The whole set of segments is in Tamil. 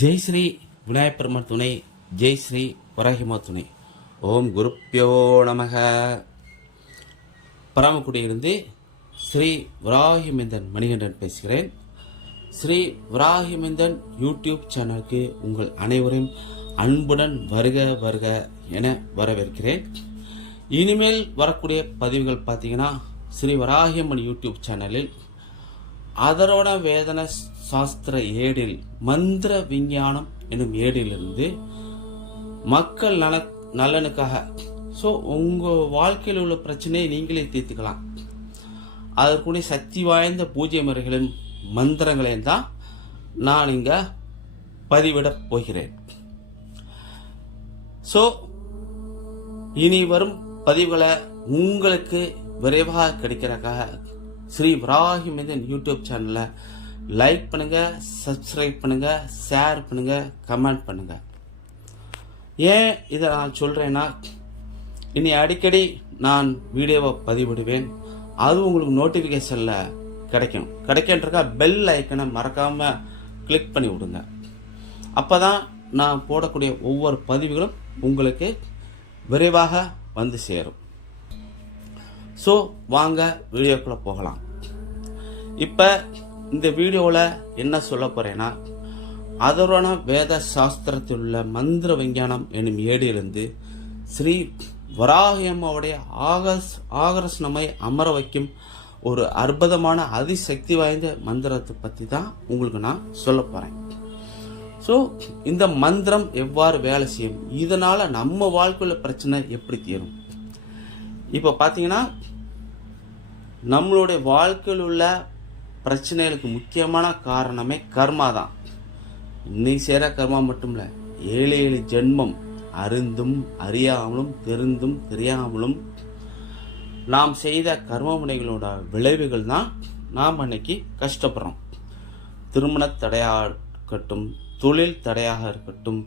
ஜெய் ஸ்ரீ துணை ஜெய் ஸ்ரீ வராகிமா துணை. ஓம் குருப்பியோ நமக. பராமக்குடியிலிருந்து ஸ்ரீ விராகிமிந்தன் மணிகண்டன் பேசுகிறேன். ஸ்ரீ விராகிமிந்தன் யூடியூப் சேனலுக்கு உங்கள் அனைவரையும் அன்புடன் வருக வருக என வரவேற்கிறேன். இனிமேல் வரக்கூடிய பதிவுகள் பார்த்தீங்கன்னா ஸ்ரீ வராகியம்மன் யூடியூப் சேனலில் அதரோட வேதன சாஸ்திர ஏடில் மந்திர விஞ்ஞானம் எனும் ஏடிலிருந்து மக்கள் நல நலனுக்காக ஸோ உங்கள் வாழ்க்கையில் உள்ள பிரச்சனையை நீங்களே தீர்த்துக்கலாம். அதற்குடைய சக்தி வாய்ந்த பூஜை முறைகளின் மந்திரங்களையும் தான் நான் இங்கே பதிவிடப் போகிறேன். ஸோ இனி வரும் பதிவுகளை உங்களுக்கு விரைவாக கிடைக்கிறக்காக ஸ்ரீ வராகிமேதன் யூடியூப் சேனலை லைக் பண்ணுங்கள் சப்ஸ்கிரைப் பண்ணுங்கள் ஷேர் பண்ணுங்கள் கமெண்ட் பண்ணுங்கள் ஏன் இதை நான் சொல்கிறேன்னா இனி அடிக்கடி நான் வீடியோவை பதிவிடுவேன். அது உங்களுக்கு நோட்டிஃபிகேஷனில் கிடைக்கும். கிடைக்கின்றக்கா பெல் ஐக்கனை மறக்காமல் கிளிக் பண்ணி விடுங்க. அப்போ தான் நான் போடக்கூடிய ஒவ்வொரு பதிவுகளும் உங்களுக்கு விரைவாக வந்து சேரும். ஸோ வாங்க வீடியோக்குள்ளே போகலாம். இப்போ இந்த வீடியோவில் என்ன சொல்ல போகிறேன்னா அதரோன வேத சாஸ்திரத்தில் உள்ள மந்திர விஞ்ஞானம் எனும் ஏடிலிருந்து ஸ்ரீ வராகியம்மாவுடைய ஆகஸ் ஆகர்ஷணமை அமர வைக்கும் ஒரு அற்புதமான அதிசக்தி வாய்ந்த மந்திரத்தை பற்றி தான் உங்களுக்கு நான் சொல்ல போகிறேன் ஸோ இந்த மந்திரம் எவ்வாறு வேலை செய்யும்? இதனால் நம்ம வாழ்க்கையில் பிரச்சனை எப்படி தீரும்? இப்போ பார்த்தீங்கன்னா நம்மளுடைய வாழ்க்கையில் உள்ள பிரச்சனைகளுக்கு முக்கியமான காரணமே கர்மா தான். இன்னைக்கு செய்கிற கர்மா மட்டும் இல்லை ஏழு ஏழு ஜென்மம் அருந்தும் அறியாமலும் தெரிந்தும் தெரியாமலும் நாம் செய்த கர்மமுனைகளோட விளைவுகள் தான் நாம் அன்னைக்கு கஷ்டப்படுறோம். திருமண தடையாக இருக்கட்டும் தொழில் தடையாக இருக்கட்டும்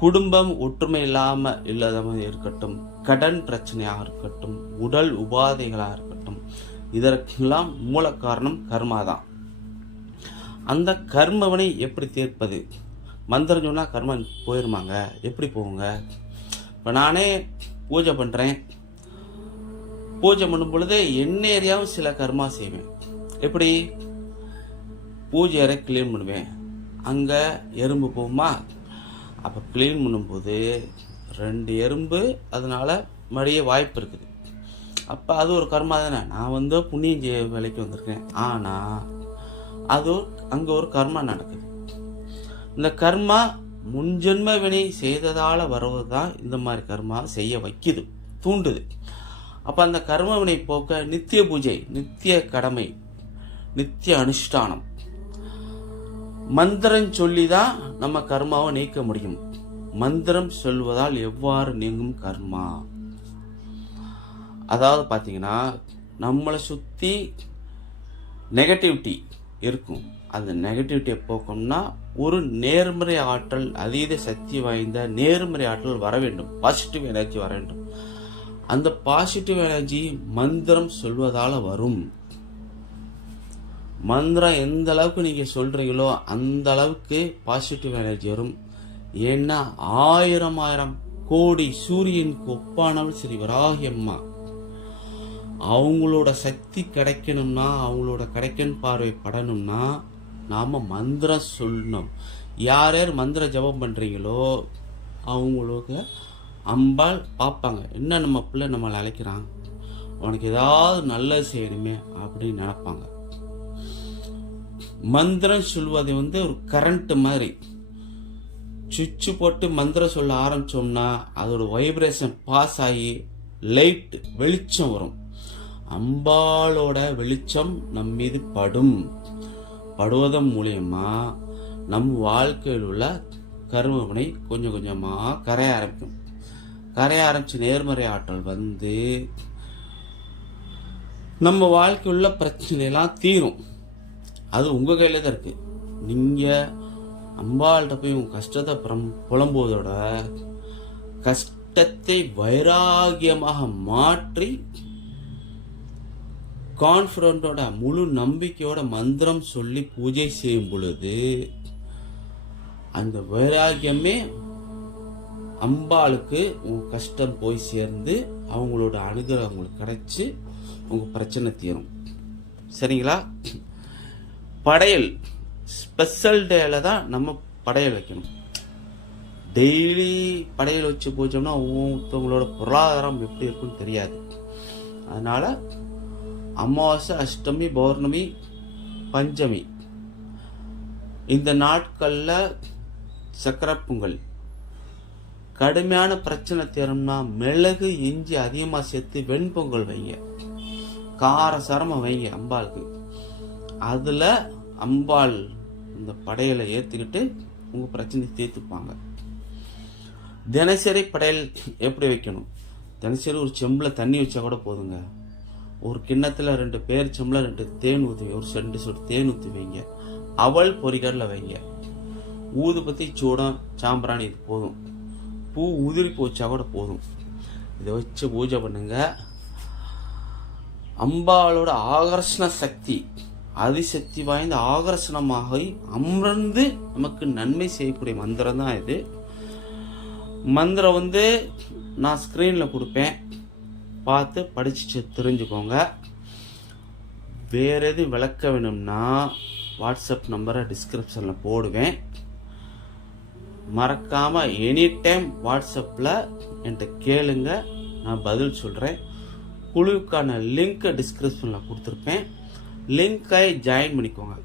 குடும்பம் ஒற்றுமை இல்லாம இல்லாதவங்க இருக்கட்டும் கடன் பிரச்சனையாக இருக்கட்டும் உடல் உபாதைகளாக இருக்கட்டும் இதற்கெல்லாம் மூல காரணம் கர்மா தான் அந்த கர்மவனை எப்படி தீர்ப்பது? மந்திரம் சொன்னால் கர்மம் போயிருமாங்க? எப்படி போவோங்க இப்போ நானே பூஜை பண்ணுறேன் பூஜை பண்ணும் பொழுது என்ன ஏரியாவும் சில கர்மா செய்வேன். எப்படி? பூஜை அறை கிளீன் பண்ணுவேன். அங்கே எறும்பு போகுமா? அப்போ க்ளீன் பண்ணும்போது ரெண்டு எறும்பு அதனால் மடிய வாய்ப்பு இருக்குது. அப்போ அது ஒரு கர்மா தானே. நான் வந்து புண்ணியம் செய்ய வேலைக்கு வந்திருக்கேன். ஆனால் அது அங்கே ஒரு கர்மா நடக்குது. இந்த கர்மா முன்ஜென்ம வினை செய்ததால் வருவது தான் இந்த மாதிரி கர்மா செய்ய வைக்குது தூண்டுது. அப்போ அந்த கர்ம வினை போக்க நித்திய பூஜை நித்திய கடமை நித்திய அனுஷ்டானம் மந்திரம் சொல்லி தான் நம்ம கர்மாவை நீக்க முடியும். மந்திரம் சொல்வதால் எவ்வாறு நீங்கும் கர்மா? அதாவது பார்த்தீங்கன்னா நம்மளை சுற்றி நெகட்டிவிட்டி இருக்கும். அந்த நெகட்டிவிட்டியை போக்கணும்னா ஒரு நேர்மறை ஆற்றல் அதீத சக்தி வாய்ந்த நேர்மறை ஆற்றல் வர வேண்டும். பாசிட்டிவ் எனர்ஜி வர வேண்டும். அந்த பாசிட்டிவ் எனர்ஜி மந்திரம் சொல்வதால் வரும். மந்திரம் எந்த அளவுக்கு நீங்கள் சொல்கிறீங்களோ அந்த அளவுக்கு பாசிட்டிவ் எனர்ஜி வரும். ஏன்னா ஆயிரம் ஆயிரம் கோடி சூரியனுக்கு ஒப்பானவள் ஸ்ரீ வராகி அம்மா. அவங்களோட சக்தி கிடைக்கணும்னா அவங்களோட கிடைக்கன் பார்வை படணும்னா நாம் மந்திரம் சொல்லணும். யார் யார் மந்திர ஜபம் பண்ணுறீங்களோ அவங்களுக்கு அம்பாள் பார்ப்பாங்க. என்ன நம்ம பிள்ளை நம்மளை அழைக்கிறான்? உனக்கு ஏதாவது நல்லது செய்யணுமே அப்படின்னு நினப்பாங்க. மந்திரம் சொல்வது வந்து ஒரு கரண்ட் மாதிரி. சுவிட்சு போட்டு மந்திரம் சொல்ல ஆரம்பிச்சோம்னா அதோட வைப்ரேஷன் பாஸ் ஆகி லைட் வெளிச்சம் வரும். அம்பாளோட வெளிச்சம் நம் மீது படும். படுவதன் மூலயமா நம் வாழ்க்கையில் உள்ள கருமவினை கொஞ்சம் கொஞ்சமாக கரைய ஆரம்பிக்கும். கரைய ஆரம்பித்து நேர்மறை ஆற்றல் வந்து நம்ம வாழ்க்கையுள்ள பிரச்சனையெல்லாம் தீரும். அது உங்கள் கையில் தான் இருக்குது நீங்கள் அம்பாள்கிட்ட போய் உங்கள் கஷ்டத்தை புறம் புலம்போதோட கஷ்டத்தை வைராகியமாக மாற்றி கான்ஃபிடண்டோட முழு நம்பிக்கையோட மந்திரம் சொல்லி பூஜை செய்யும் பொழுது அந்த வைராகியமே அம்பாளுக்கு உங்கள் கஷ்டம் போய் சேர்ந்து அவங்களோட அணுகிற அவங்களுக்கு கிடச்சி உங்கள் பிரச்சனை தீரும். சரிங்களா? படையல் ஸ்பெஷல் டேல தான் நம்ம படையல் வைக்கணும். டெய்லி படையல் வச்சு போச்சோம்னா ஒவ்வொருத்தவங்களோட பொருளாதாரம் எப்படி இருக்குன்னு தெரியாது. அதனால அமாவாசை அஷ்டமி பௌர்ணமி பஞ்சமி. இந்த நாட்களில் சக்கரை பொங்கல். கடுமையான பிரச்சனை தேரம்னா மிளகு இஞ்சி அதிகமாக சேர்த்து வெண்பொங்கல் வைங்க. கார சரமம் வைங்க அம்பாளுக்கு. அதில் அம்பாள் இந்த படையலை ஏற்றுக்கிட்டு உங்கள் பிரச்சனையை தீர்த்துப்பாங்க. தினசரி படையல் எப்படி வைக்கணும்? தினசரி ஒரு செம்பில் தண்ணி வச்சா கூட போதுங்க. ஒரு கிண்ணத்தில் ரெண்டு பேர் செம்பில் ரெண்டு தேன் ஊற்றி ஒரு ரெண்டு சொட்டு தேன் ஊற்றி வைங்க அவள் பொறிகடல வைங்க. ஊதுபத்தி சூடம் சாம்பிராணி இது போதும். பூ உதிரி போச்சா கூட போதும். இதை வச்சு பூஜை பண்ணுங்க. அம்பாளோட ஆகர்ஷண சக்தி அதிசக்தி வாய்ந்த ஆகர்ஷணமாக அமர்ந்து நமக்கு நன்மை செய்யக்கூடிய மந்திரம் தான் இது. மந்திரம் வந்து நான் ஸ்க்ரீனில் கொடுப்பேன். பார்த்து படிச்சுட்டு தெரிஞ்சுக்கோங்க. வேறு எது விளக்க வேணும்னா வாட்ஸ்அப் நம்பரை டிஸ்கிரிப்ஷனில் போடுவேன். மறக்காமல் எனி டைம் வாட்ஸ்அப்பில் என்கிட்ட கேளுங்க. நான் பதில் சொல்கிறேன் குழுவுக்கான லிங்க்கை டிஸ்கிரிப்ஷனில் கொடுத்துருப்பேன். லிங்கை ஜாயின் பண்ணிக்கோங்க.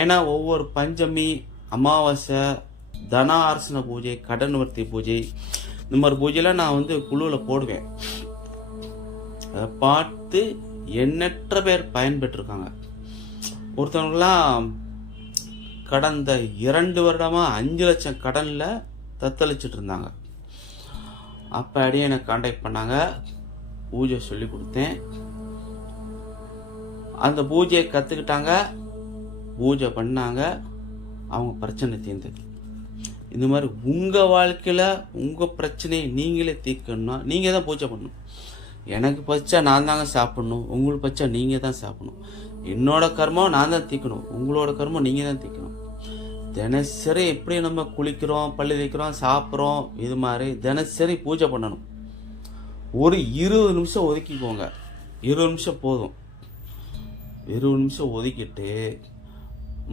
ஏன்னா ஒவ்வொரு பஞ்சமி அமாவாசை தன ஆர்சன பூஜை கடன்வர்த்தி பூஜை இந்த மாதிரி பூஜையெல்லாம் நான் வந்து குழுவில் போடுவேன். அதை பார்த்து எண்ணற்ற பேர் பயன்பெற்றிருக்காங்க. ஒருத்தவங்களாம் கடந்த இரண்டு வருடமாக அஞ்சு லட்சம் கடனில் தத்தளிச்சிட்டு இருந்தாங்க. அப்போ அடியே எனக்கு கான்டாக்ட் பண்ணாங்க. பூஜை சொல்லி கொடுத்தேன். அந்த பூஜையை கற்றுக்கிட்டாங்க பூஜை பண்ணாங்க. அவங்க பிரச்சனை தீர்ந்தது இந்த மாதிரி உங்கள் வாழ்க்கையில் உங்கள் பிரச்சனையை நீங்களே தீர்க்கணும்னா நீங்கள் தான் பூஜை பண்ணணும். எனக்கு பச்சா நான் தாங்க சாப்பிடணும். உங்களுக்கு பச்சா நீங்கள் தான் சாப்பிடணும். என்னோட கர்மம் நான் தான் தீர்க்கணும். உங்களோட கர்மம் நீங்கள் தான் தீர்க்கணும். தினசரி எப்படி நம்ம குளிக்கிறோம் பள்ளி வைக்கிறோம் சாப்பிட்றோம் இது மாதிரி தினசரி பூஜை பண்ணணும். ஒரு இருபது நிமிஷம் ஒதுக்கிக்கோங்க. இருபது நிமிஷம் போதும். இருபது நிமிஷம் ஒதுக்கிட்டு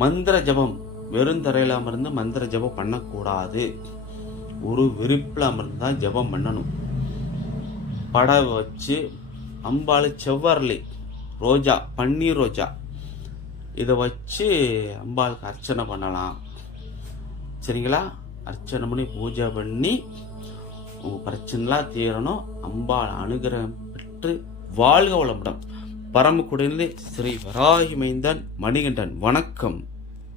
மந்திர ஜபம் வெறும் தரையில் அமர்ந்து மந்திர ஜபம் பண்ணக்கூடாது. ஒரு விரிப்பில் அமர்ந்து தான் ஜபம் பண்ணணும். படம் வச்சு அம்பாள் செவ்வரளி ரோஜா பன்னீர் ரோஜா இதை வச்சு அம்பாளுக்கு அர்ச்சனை பண்ணலாம். சரிங்களா? அர்ச்சனை பண்ணி பூஜை பண்ணி உங்கள் பிரச்சனைலாம் தீரணும். அம்பாள் அனுகிரகம் பெற்று வாழ்க வளமுடன். பரமக்குடியிலே ஸ்ரீ வராகிமைந்தன் மணிகண்டன் வணக்கம்.